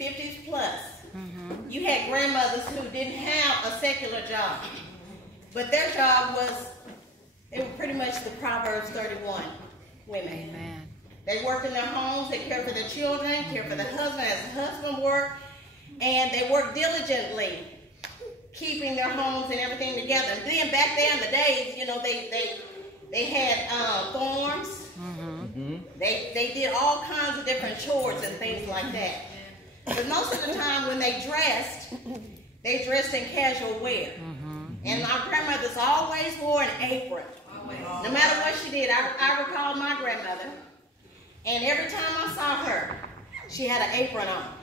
50s plus. You had grandmothers who didn't have a secular job, but their job was, they were pretty much the Proverbs 31 women. Amen. They worked in their homes, they cared for their children, cared for the husband as the husband worked, and they worked diligently, keeping their homes and everything together. And then back there in the days, you know, they had farms. They did all kinds of different chores and things like that. But most of the time when they dressed in casual wear. And my grandmothers always wore an apron. No matter what she did. I recall my grandmother, and every time I saw her, she had an apron on.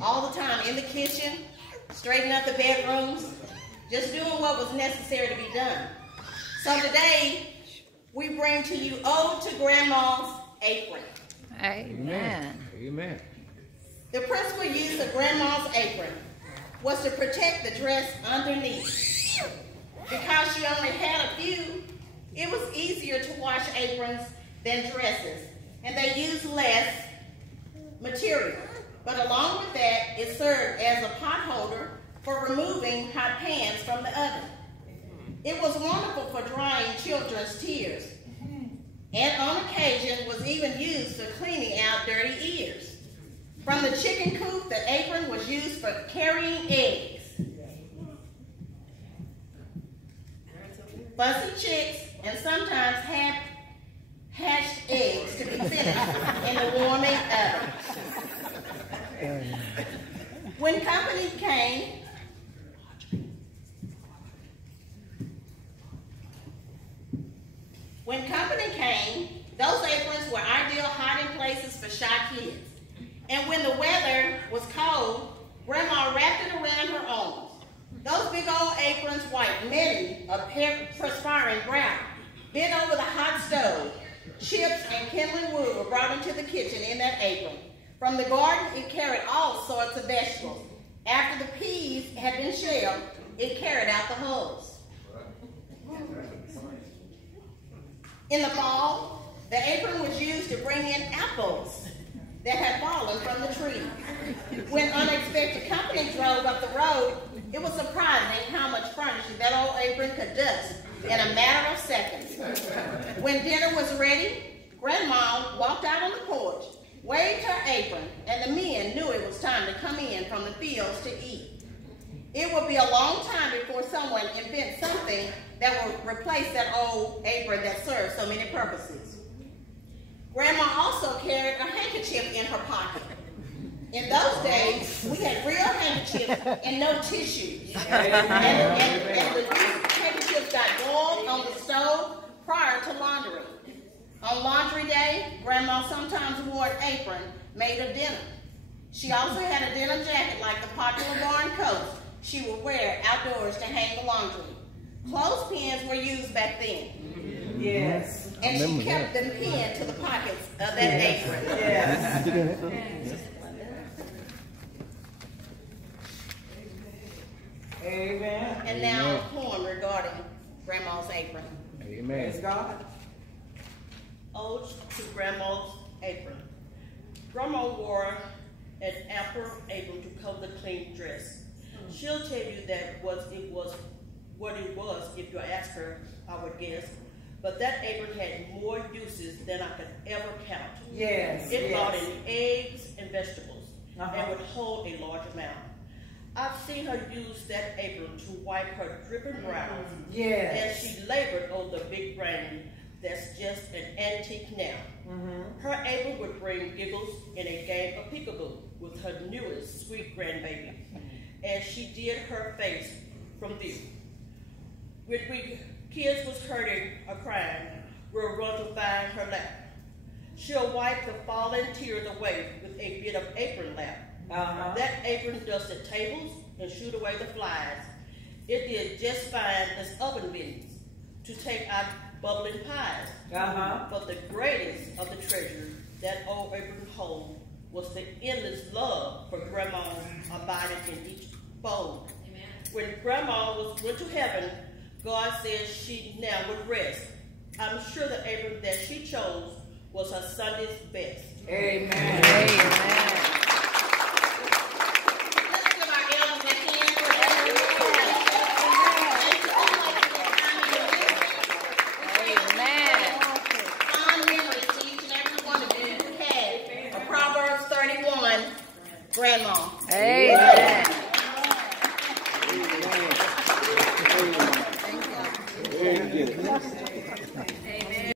All the time in the kitchen, straightening up the bedrooms, just doing what was necessary to be done. So today, we bring to you Ode to Grandma's Apron. Amen. Amen. The principal use of Grandma's apron was to protect the dress underneath. Because she only had a few, it was easier to wash aprons than dresses, and they used less material. But along with that, it served as a pot holder for removing hot pans from the oven. It was wonderful for drying children's tears, and on occasion was even used for cleaning out dirty ears. From the chicken coop, the apron was used for carrying eggs. Fussy chicks and sometimes hatched eggs to be finished in the warming oven. When company came, those aprons were ideal hiding places for shy kids. And when the weather was cold, Grandma wrapped it around her arms. Those big old aprons wiped many a perspiring brow. Bent over the hot stove, chips and kindling wood were brought into the kitchen in that apron. From the garden, it carried all sorts of vegetables. After the peas had been shelled, it carried out the hulls. In the fall, the apron was used to bring in apples that had fallen from the tree. When unexpected company drove up the road, it was surprising how much furniture that old apron could dust in a matter of seconds. When dinner was ready, Grandma walked out on the porch, waved her apron, and the men knew it was time to come in from the fields to eat. It would be a long time before someone invents something that will replace that old apron that served so many purposes. Grandma also carried a handkerchief in her pocket. In those days, we had real handkerchiefs and no tissues. And the handkerchiefs got boiled on the stove prior to laundering. On laundry day, Grandma sometimes wore an apron made of denim. She also had a denim jacket like the popular barn coats she would wear outdoors to hang the laundry. Clothespins were used back then. Yes. And she kept them pinned to the pockets of that apron. Yes. Amen. And now a poem regarding Grandma's apron. Amen. Praise God. Ode to Grandma's apron. Grandma wore an ample apron to cover the clean dress. She'll tell you that what it was if you ask her, I would guess. But that apron had more uses than I could ever count. Yes. It brought in eggs and vegetables and would hold a large amount. I've seen her use that apron to wipe her dripping brows. Yes. And she labored over the big brain that's just an antique now. Her apron would bring giggles in a game of peekaboo with her newest sweet grandbaby. And she did her face from view. When we kids was hurting or crying, we'll run to find her lap. She'll wipe the falling tears away with a bit of apron lap. That apron dusted tables and shooed away the flies. It did just fine as oven mittens to take out bubbling pies. But the greatest of the treasures that old apron hold was the endless love for Grandma abiding in each fold. When Grandma went to heaven, God said she now would rest. I'm sure the apron that she chose was her Sunday's best. Amen. Amen. grandma.